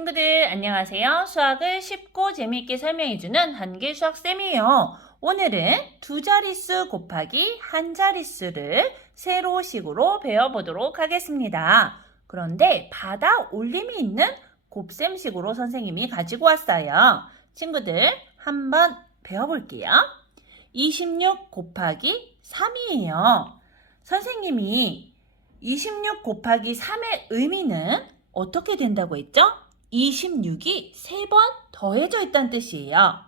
친구들 안녕하세요. 수학을 쉽고 재미있게 설명해주는 한길수학쌤이에요. 오늘은 두 자릿수 곱하기 한 자릿수를 세로식으로 배워보도록 하겠습니다. 그런데 받아 올림이 있는 곱셈식으로 선생님이 가지고 왔어요. 친구들 한번 배워볼게요. 26 곱하기 3이에요. 선생님이 26 곱하기 3의 의미는 어떻게 된다고 했죠? 26이 3번 더해져 있다는 뜻이에요.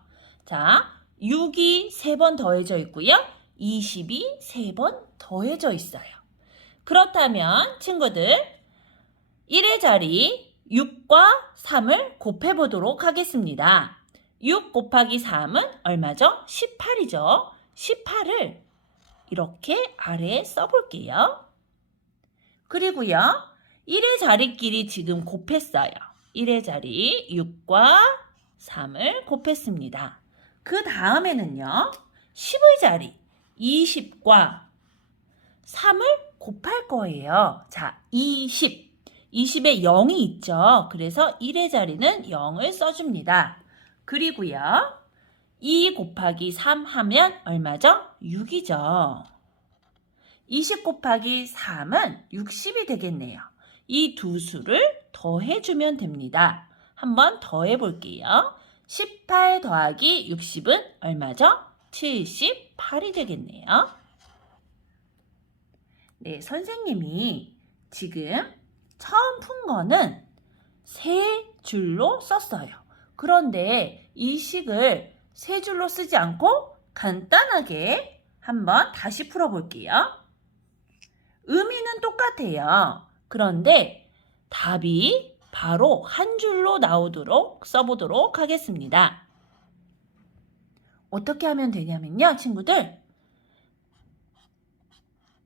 자, 6이 3번 더해져 있고요. 20이 3번 더해져 있어요. 그렇다면 친구들 1의 자리 6과 3을 곱해보도록 하겠습니다. 6 곱하기 3은 얼마죠? 18이죠. 18을 이렇게 아래에 써볼게요. 그리고요. 1의 자리끼리 지금 곱했어요. 1의 자리 6과 3을 곱했습니다. 그 다음에는요. 10의 자리 20과 3을 곱할 거예요. 자, 20. 20에 0이 있죠. 그래서 1의 자리는 0을 써줍니다. 그리고요. 2 곱하기 3 하면 얼마죠? 6이죠. 20 곱하기 3은 60이 되겠네요. 이 두 수를 더해주면 됩니다. 한번 더해볼게요. 18 더하기 60은 얼마죠? 78이 되겠네요. 네, 선생님이 지금 처음 푼 거는 세 줄로 썼어요. 그런데 이 식을 세 줄로 쓰지 않고 간단하게 한번 다시 풀어볼게요. 의미는 똑같아요. 그런데 답이 바로 한 줄로 나오도록 써보도록 하겠습니다. 어떻게 하면 되냐면요, 친구들.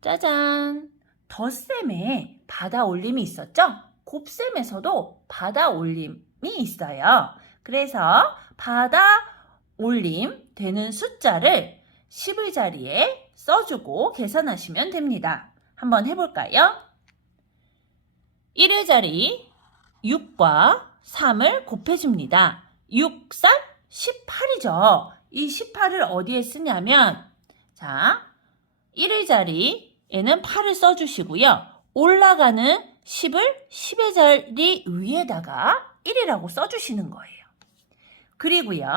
짜잔! 덧셈에 받아 올림이 있었죠? 곱셈에서도 받아 올림이 있어요. 그래서 받아 올림 되는 숫자를 10의 자리에 써주고 계산하시면 됩니다. 한번 해볼까요? 1의 자리 6과 3을 곱해줍니다. 6, 3, 18이죠. 이 18을 어디에 쓰냐면 자, 1의 자리에는 8을 써주시고요. 올라가는 10을 10의 자리 위에다가 1이라고 써주시는 거예요. 그리고요.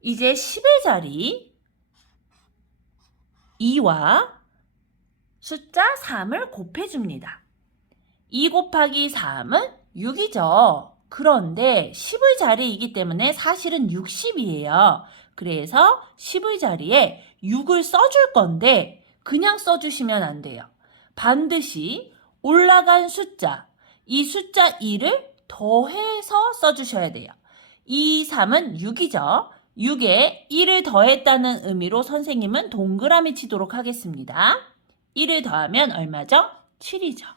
이제 10의 자리 2와 숫자 3을 곱해줍니다. 2 곱하기 3은 6이죠. 그런데 10의 자리이기 때문에 사실은 60이에요. 그래서 10의 자리에 6을 써줄 건데 그냥 써주시면 안 돼요. 반드시 올라간 숫자, 이 숫자 2를 더해서 써주셔야 돼요. 2, 3은 6이죠. 6에 1을 더했다는 의미로 선생님은 동그라미 치도록 하겠습니다. 1을 더하면 얼마죠? 7이죠.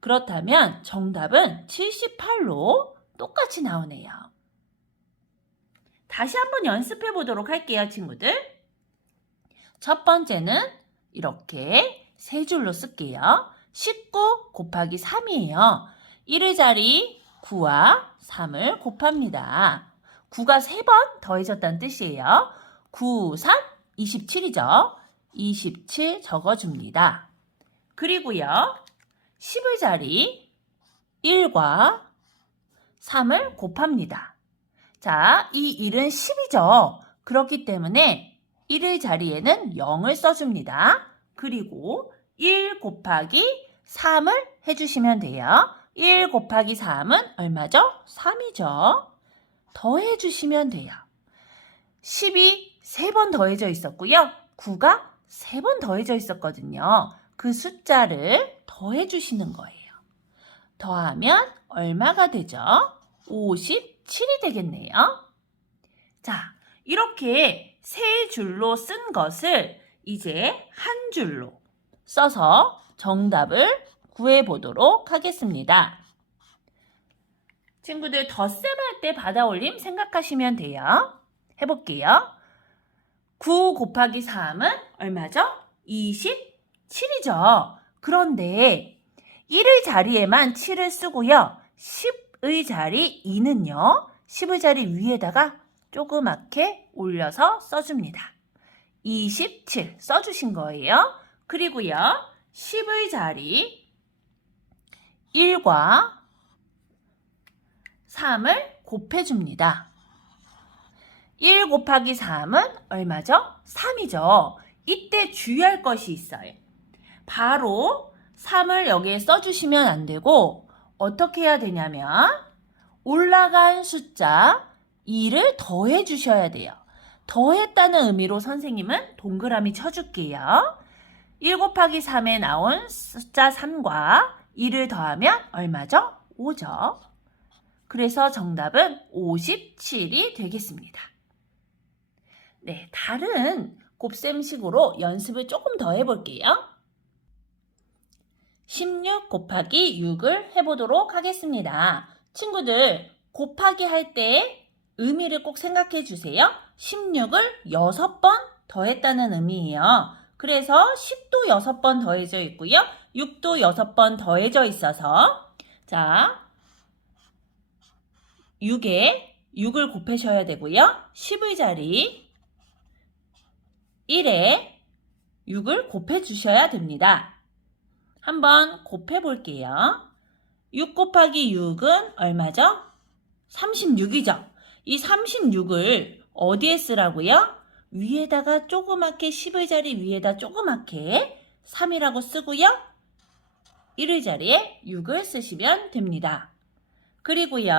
그렇다면 정답은 78로 똑같이 나오네요. 다시 한번 연습해 보도록 할게요, 친구들. 첫 번째는 이렇게 세 줄로 쓸게요. 19 곱하기 3이에요. 1의 자리 9와 3을 곱합니다. 9가 3번 더해졌다는 뜻이에요. 9, 3, 27이죠. 27 적어줍니다. 그리고요. 10의 자리 1과 3을 곱합니다. 자, 이 1은 10이죠. 그렇기 때문에 1의 자리에는 0을 써줍니다. 그리고 1 곱하기 3을 해주시면 돼요. 1 곱하기 3은 얼마죠? 3이죠. 더해주시면 돼요. 10이 3번 더해져 있었고요. 9가 3번 더해져 있었거든요. 그 숫자를 더해주시는 거예요. 더하면 얼마가 되죠? 57이 되겠네요. 자, 이렇게 세 줄로 쓴 것을 이제 한 줄로 써서 정답을 구해보도록 하겠습니다. 친구들 덧셈할 때 받아올림 생각하시면 돼요. 해볼게요. 9 곱하기 3은 얼마죠? 27이죠. 그런데 1의 자리에만 7을 쓰고요. 10의 자리 2는요. 10의 자리 위에다가 조그맣게 올려서 써줍니다. 27 써주신 거예요. 그리고요. 10의 자리 1과 3을 곱해줍니다. 1 곱하기 3은 얼마죠? 3이죠. 이때 주의할 것이 있어요. 바로 3을 여기에 써주시면 안 되고 어떻게 해야 되냐면 올라간 숫자 2를 더해 주셔야 돼요. 더했다는 의미로 선생님은 동그라미 쳐줄게요. 1 곱하기 3에 나온 숫자 3과 2를 더하면 얼마죠? 5죠. 그래서 정답은 57이 되겠습니다. 네, 다른 곱셈식으로 연습을 조금 더 해볼게요. 16 곱하기 6을 해보도록 하겠습니다. 친구들, 곱하기 할 때 의미를 꼭 생각해 주세요. 16을 6번 더했다는 의미예요. 그래서 10도 6번 더해져 있고요. 6도 6번 더해져 있어서 자, 6에 6을 곱하셔야 되고요. 10의 자리 1에 6을 곱해 주셔야 됩니다. 한번 곱해 볼게요. 6 곱하기 6은 얼마죠? 36이죠. 이 36을 어디에 쓰라고요? 위에다가 조그맣게 10의 자리 위에다 조그맣게 3이라고 쓰고요. 1의 자리에 6을 쓰시면 됩니다. 그리고요.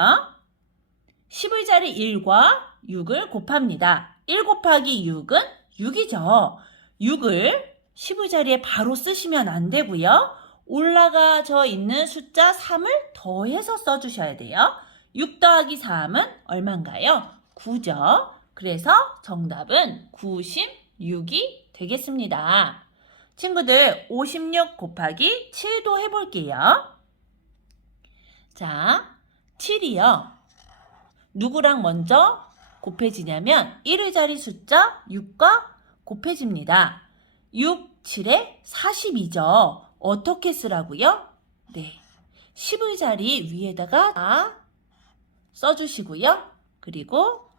10의 자리 1과 6을 곱합니다. 1 곱하기 6은 6이죠. 6을 10의 자리에 바로 쓰시면 안 되고요. 올라가져 있는 숫자 3을 더해서 써주셔야 돼요. 6 더하기 3은 얼마인가요? 9죠. 그래서 정답은 96이 되겠습니다. 친구들 56 곱하기 7도 해볼게요. 자, 7이요. 누구랑 먼저 곱해지냐면 1의 자리 숫자 6과 곱해집니다. 6, 7에 42죠. 어떻게 쓰라고요? 네, 10의 자리 위에다가 다 써주시고요. 그리고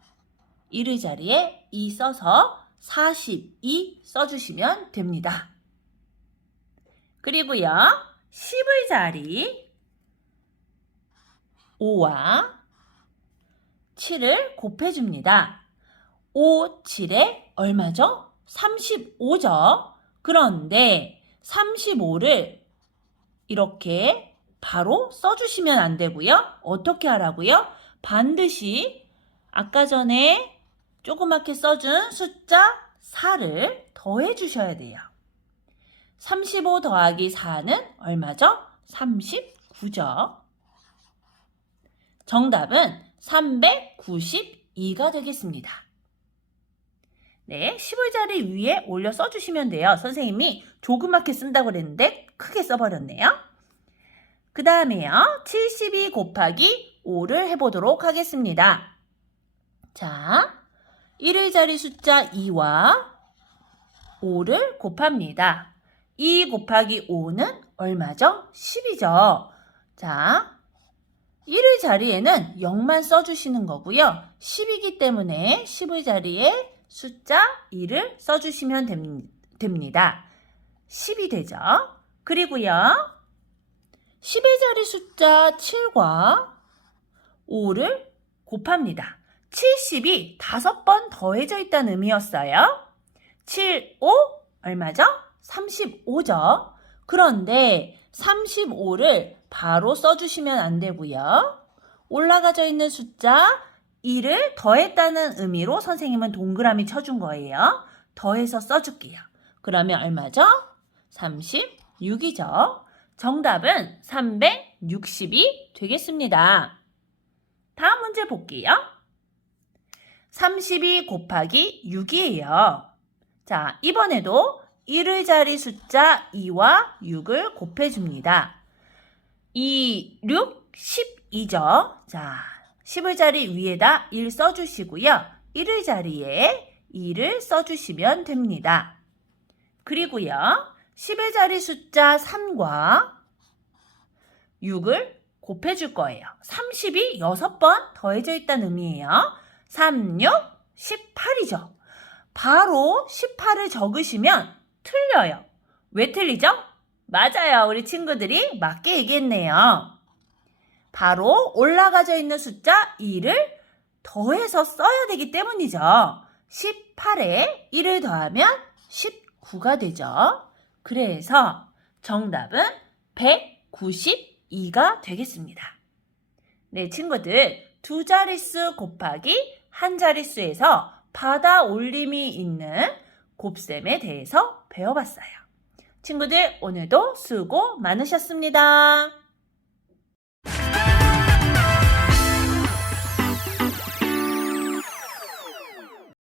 1의 자리에 2 써서 42 써주시면 됩니다. 그리고요. 10의 자리 5와 7을 곱해줍니다. 5, 7에 얼마죠? 35죠. 그런데 35를 이렇게 바로 써주시면 안 되고요. 어떻게 하라고요? 반드시 아까 전에 조그맣게 써준 숫자 4를 더해 주셔야 돼요. 35 더하기 4는 얼마죠? 39죠. 정답은 392가 되겠습니다. 네, 10의 자리 위에 올려 써주시면 돼요. 선생님이 조그맣게 쓴다고 그랬는데 크게 써버렸네요. 그 다음에요. 72 곱하기 5를 해보도록 하겠습니다. 자, 1의 자리 숫자 2와 5를 곱합니다. 2 곱하기 5는 얼마죠? 10이죠. 자, 1의 자리에는 0만 써주시는 거고요. 10이기 때문에 10의 자리에 숫자 2를 써주시면 됩니다. 10이 되죠. 그리고요. 10의 자리 숫자 7과 5를 곱합니다. 70이 5번 더해져 있다는 의미였어요. 7, 5 얼마죠? 35죠. 그런데 35를 바로 써주시면 안 되고요. 올라가져 있는 숫자 2를 더했다는 의미로 선생님은 동그라미 쳐준 거예요. 더해서 써줄게요. 그러면 얼마죠? 36이죠. 정답은 360이 되겠습니다. 다음 문제 볼게요. 32 곱하기 6이에요. 자, 이번에도 1의 자리 숫자 2와 6을 곱해줍니다. 2, 6, 12죠. 자, 10의 자리 위에다 1 써주시고요. 1의 자리에 2를 써주시면 됩니다. 그리고요. 10의 자리 숫자 3과 6을 곱해줄 거예요. 30이 6번 더해져 있다는 의미예요. 3, 6, 18이죠. 바로 18을 적으시면 틀려요. 왜 틀리죠? 맞아요. 우리 친구들이 맞게 얘기했네요. 바로 올라가져 있는 숫자 2를 더해서 써야 되기 때문이죠. 18에 1을 더하면 19가 되죠. 그래서 정답은 192가 되겠습니다. 네, 친구들, 두 자릿수 곱하기 한 자릿수에서 받아 올림이 있는 곱셈에 대해서 배워봤어요. 친구들, 오늘도 수고 많으셨습니다.